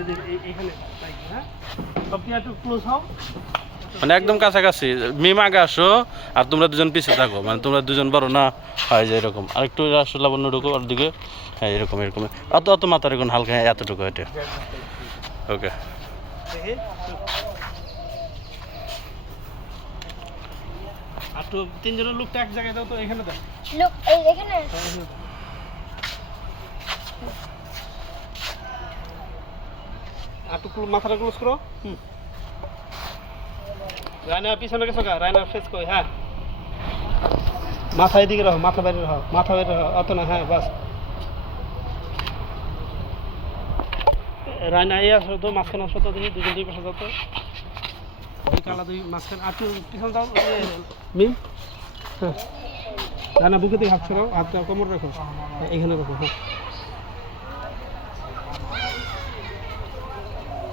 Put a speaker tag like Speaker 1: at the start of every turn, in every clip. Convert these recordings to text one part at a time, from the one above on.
Speaker 1: এদের এই- এইখানে বাইক হ্যাঁ সব একটু ক্লোজ হও
Speaker 2: মানে একদম কাছাকাছি। মিম আগে আসো আর তোমরা দুজন পিছে থাকো। মানে তোমরা দুজন বড় না হয় যে এরকম। আর একটু আসো লাবণ্য ঢুকো ওর দিকে। হ্যাঁ এরকম এরকম। অত অত মাথার এখন হালকা হ্যাঁ, এতটুকু এটা ওকে।
Speaker 1: আর তো তিনজনের লোকটা এক জায়গায় দাও তো এখানে দাও।
Speaker 3: লোক এই এখানে
Speaker 1: একটু মাথাটা ক্লোজ করো। হুম। রায়না পিছনে গেছো গা রায়না ফেস কই হ্যাঁ। মাথা এদিকে রাখো, মাথা বাইরে রাখো, মাথা বাইরে রাখো, অত না হ্যাঁ বাস। রায়না, এই আসো তো মাঝখানে আসো তো দেখি দুজন দুই পাশে যাও তো। কালা দুই যাও মিম। হ্যাঁ। রায়না, বুকে দিকে হাত ছড়াও, হাতটা কোমর রাখো। এখানে রাখো হ্যাঁ বাহ। আর হচ্ছে একটু নতুন শব্দ নেই তো না?
Speaker 2: নাইকা নাইকা কি কম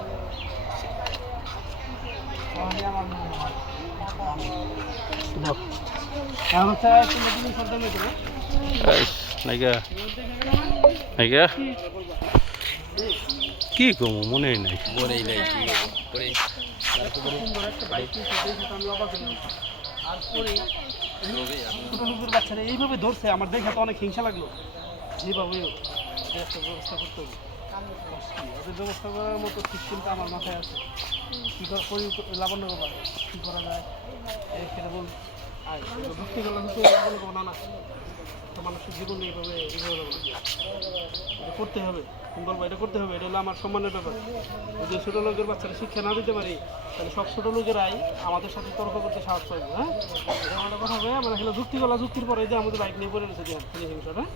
Speaker 2: মনেই নাই
Speaker 1: সুন্দর একটা বাইক কিনছে, দেখে তো আমি অবাক হলাম। পরে ছোট লোকের বাচ্চারা এইভাবে ধরছে আমার দেখে তো অনেক হিংসা লাগল যেভাবে ব্যবস্থা করতে হবে ব্যবস্থা করার মতো সিস্টেমটা আমার মাথায় আছে কী করে করি লাবণ্য বাবা কী করা যায়? সেটা বল। এগুলো ধরতে গেলে কিন্তু লাবণ্য বাবা না। মানুষের জীবন এইভাবে এইভাবে এটা করতে হবে তুমি এটা করতে হবে, এটা হলো আমার সম্মানের ব্যাপার। যদি ছোটো লোকের বাচ্চারা শিক্ষা না দিতে পারি, তাহলে সব ছোটো লোকেরাই আমাদের সাথে তর্ক করতে সাহস পাইবে হ্যাঁ? এটা আমাদের কথা হবে আমরা এখানে যুক্তি গলা যুক্তির পরে যে আমাদের বাইক নিয়ে পড়ে রয়েছে, যে জায়গায়